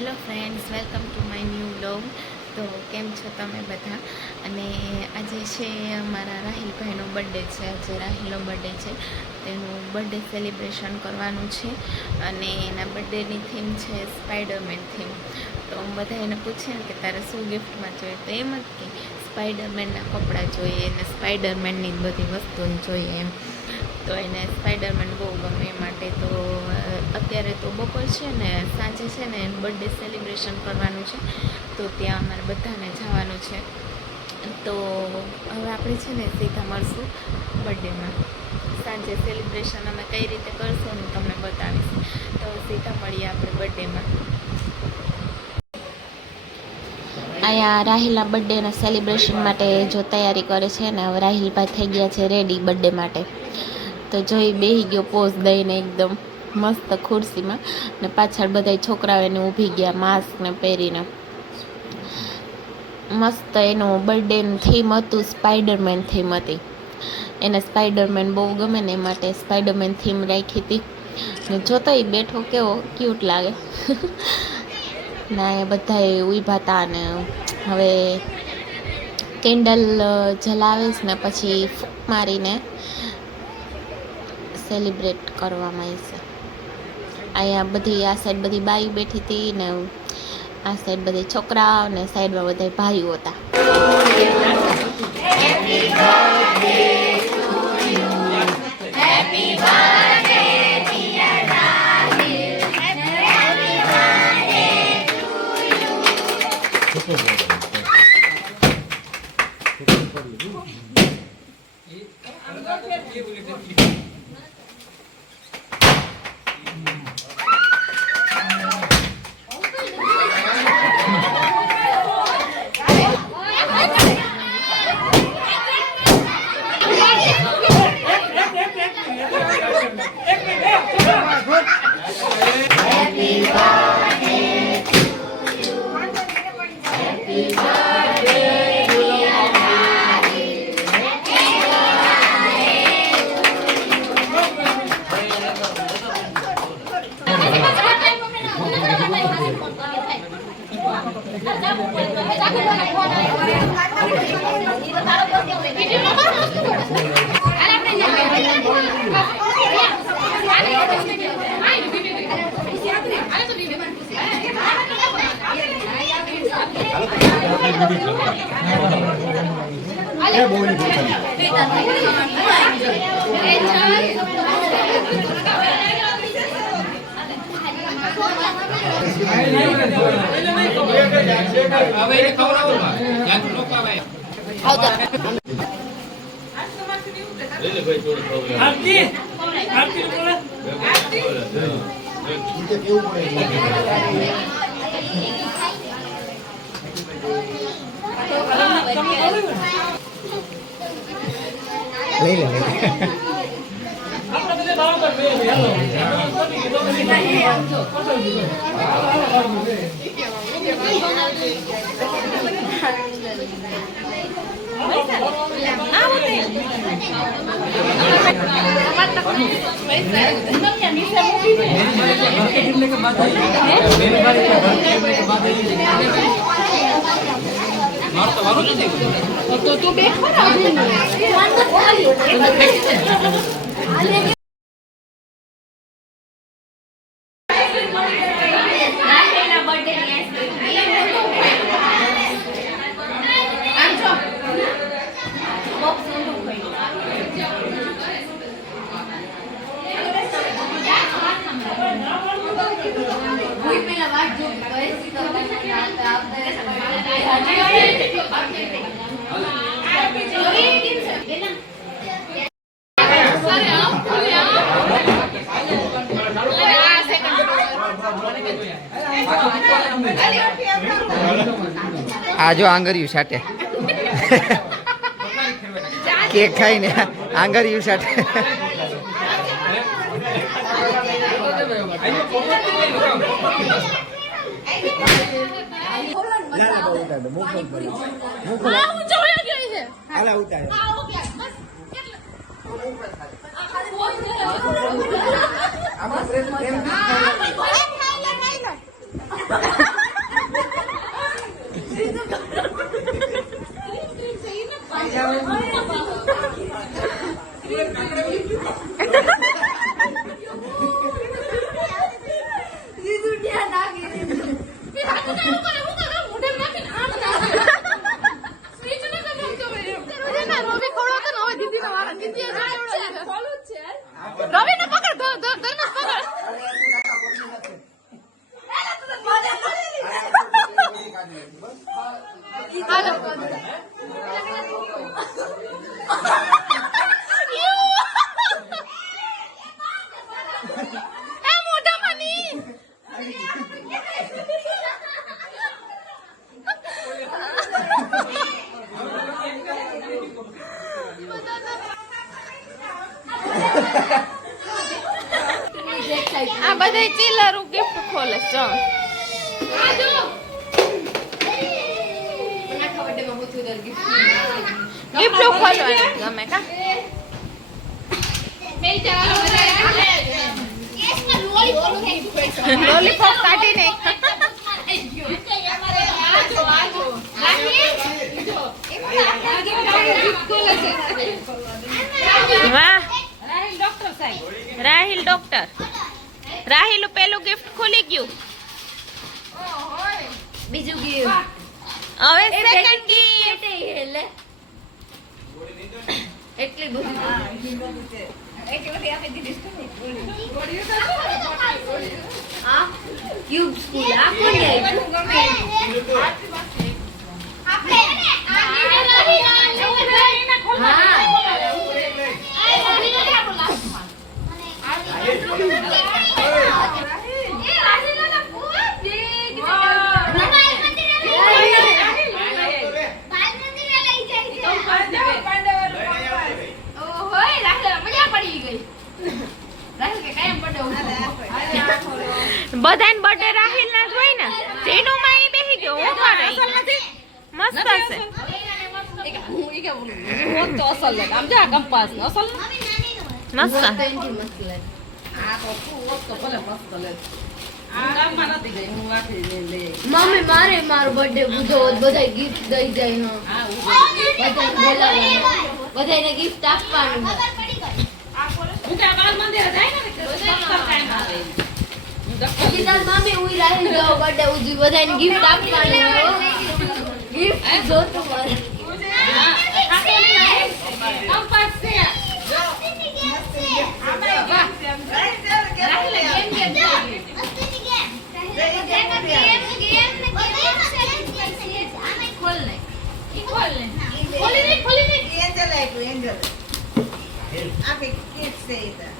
Hello friends, welcome to my new vlog. તો કેમ છો તમે બધા? અને આજે છે અમારા રાહિલભાઈનો બર્થડે છે. આજે રાહિલનો બર્થડે છે, તેનું બર્થડે સેલિબ્રેશન કરવાનું છે. અને એના બર્થડેની થીમ છે સ્પાઈડરમેન થીમ. તો બધા એને પૂછે ને કે તારે શું ગિફ્ટમાં જોઈએ, તો એમ જ કે સ્પાઈડરમેનના કપડાં જોઈએ અને સ્પાઈડરમેનની બધી વસ્તુઓ જોઈએ એમ. તો એને સ્પાઈડરમેન બહુ ગમે એ માટે તો અત્યારે તો બપોર છે ને, સાંજે છે ને બર્થડે સેલિબ્રેશન કરવાનું છે. તો ત્યાં અમારે બધાને જવાનું છે. તો હવે આપણે છે ને સીધા મળશું બર્થડેમાં. સાંજે સેલિબ્રેશન અમે કઈ રીતે કરશું હું તમને બતાવીશ. તો સીધા મળીએ આપણે બર્થડેમાં. અહીંયા રાહિલના બર્થડેના સેલિબ્રેશન માટે જો તૈયારી કરે છે ને, હવે રાહિલભાઈ થઈ ગયા છે રેડી બર્થડે માટે. તો જોઈ બેસી ગયો પોઝ દઈને એકદમ મસ્ત ખુરશીમાં, ને પાછળ બધા છોકરાઓ એને ઊભી ગયા માસ્ક ને પહેરીને. મસ્ત એનું બર્થડેનું થીમ હતું, સ્પાઈડરમેન થીમ હતી. એને સ્પાઈડરમેન બહુ ગમે ને એ માટે સ્પાઈડરમેન થીમ રાખી હતી. ને જોતો એ બેઠો કેવો ક્યુટ લાગે. ના એ બધા ઊભા હતા ને હવે કેન્ડલ જલાવીશ ને પછી ફૂંક મારીને સેલિબ્રેટ કરવામાં આવશે. અહીંયા બધી આ સાઈડ બધી બાઈ બેઠી હતી ને આ સાઈડ બધી છોકરાઓ ને સાઈડમાં બધા ભાઈઓ હતા. આ જો આંગળીયું સાટે કેક ખાઈને આંગળીયું સાટે. આમાં આ બધા ચીલરું ગિફ્ટ ખોલે છે ગિફ્ટ ખોલવાનું ગમે કા લોલીપોપ કાઢીને વાહ રાહિલ ડોક્ટર રાહિલ પેલું ગિફ્ટ ખુલી ગયું બીજું ગયું હવે સેકન્ડ ગિફ્ટ એટલી બધી આ ક્યુબ સ્કૂલ આ કોને બધાને બર્થડે રાહિલ ના જ હોય ને તેનું માં ઈ બેહી ગયો હું કરે મસ્ત છે મસ્ત મમ્મી મારે મારો બર્થડે બુધો બધા ગિફ્ટ દઈ જાય બધાને બોલાવવાનું બધાને ગિફ્ટ આપવાનું મમ્મી ઉઈ રાહી જાઓ બર્થડે ઉજી બધાને ગિફ્ટ આપવાનું ગિફ્ટ જોતું મારે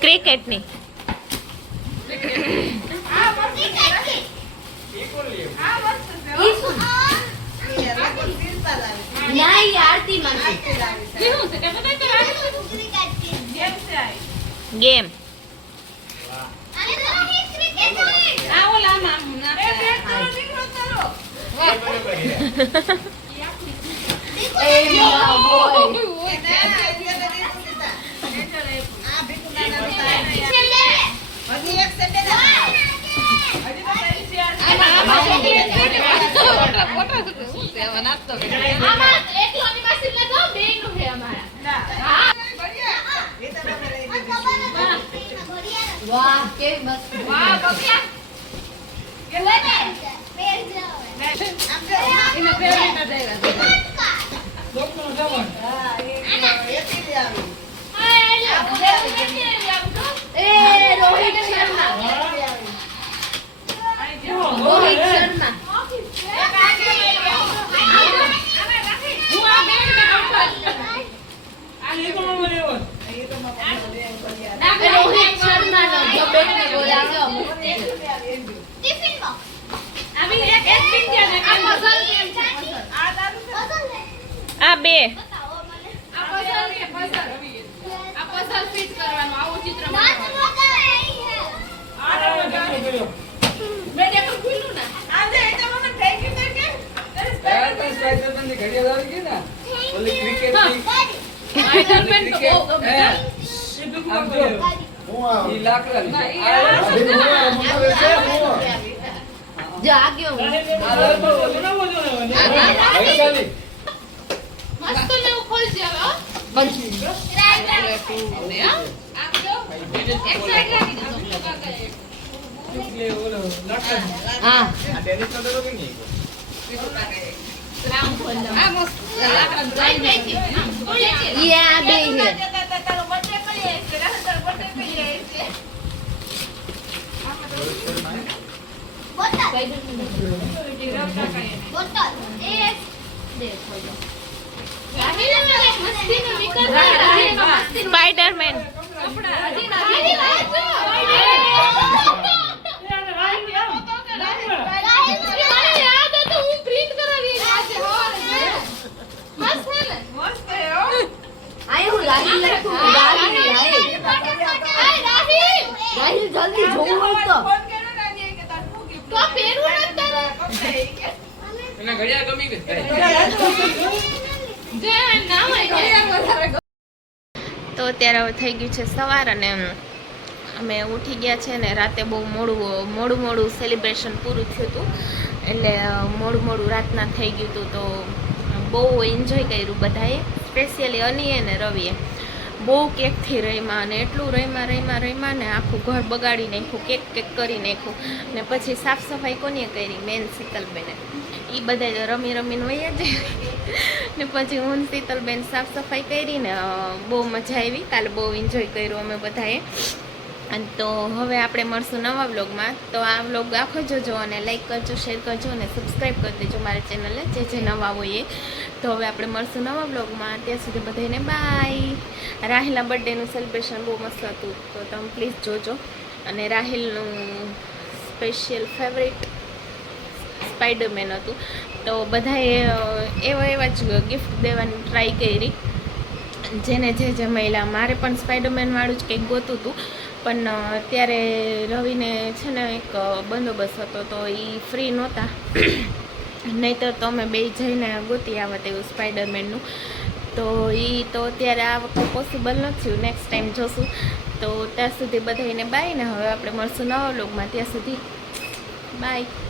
ક્રિકેટ ની નહીં આરતી માં ગેમ વાહ કેવી મસ્ત વાહ બકિયા રોહિત શર્મા આ બે જાગ્યો મસ્ત લેવું ખોલજે હવે હા Yeah, be here. Spider-Man Rahil જલ્દી નથી જોવું હોય તો તો પહેરવું નથી તારે એના ઘડિયાળ કમી ગઈ જે ના હોય તો અત્યારે હવે થઈ ગયું છે સવાર અને અમે ઉઠી ગયા છે ને રાતે બહુ મોડું સેલિબ્રેશન પૂરું થયું હતું એટલે મોડું રાતના થઈ ગયું હતું તો બહુ એન્જોય કર્યું બધાએ સ્પેશિયલી અનીએ ને રવિએ બહુ કેકથી રમ્યા અને એટલું રમ્યા ને આખું ઘર બગાડી નાખ્યું કેક કરી નાખ્યું ને પછી સાફ સફાઈ કોને કરી બેન શીતલબેને એ બધા રમીને વયા જાય ને પછી હું શીતલબેન સાફ સફાઈ કરીને બહુ મજા આવી કાલે બહુ એન્જોય કર્યું અમે બધાએ અને તો હવે આપણે મળશું નવા વ્લોગમાં તો આ વ્લોગ આખો જોજો અને લાઈક કરજો શેર કરજો અને સબસ્ક્રાઈબ કરી દેજો મારી ચેનલને જે નવા હોય એ તો હવે આપણે મળશું નવા વ્લોગમાં ત્યાં સુધી બધાને બાય રાહિલના બર્થડેનું સેલિબ્રેશન બહુ મસ્ત હતું તો તમે પ્લીઝ જોજો અને રાહિલનું સ્પેશિયલ ફેવરેટ સ્પાઈડરમેન હતું તો બધાએ એવા જ ગિફ્ટ દેવાની ટ્રાય કરી જેને જે મહિલા મારે પણ સ્પાઈડરમેનવાળું જ કંઈક ગોતું હતું પણ ત્યારે રવિને છે ને એક બંદોબસ્ત હતો તો એ ફ્રી નહોતા નહીંતર તો અમે બે જઈને ગોતી આવત એવું સ્પાઈડરમેનનું તો એ તો અત્યારે આ વખતે પોસિબલ નથી નેક્સ્ટ ટાઈમ જોશું તો ત્યાં સુધી બધાને બાય ને હવે આપણે મળશું નવા વ્લોગમાં ત્યાં સુધી બાય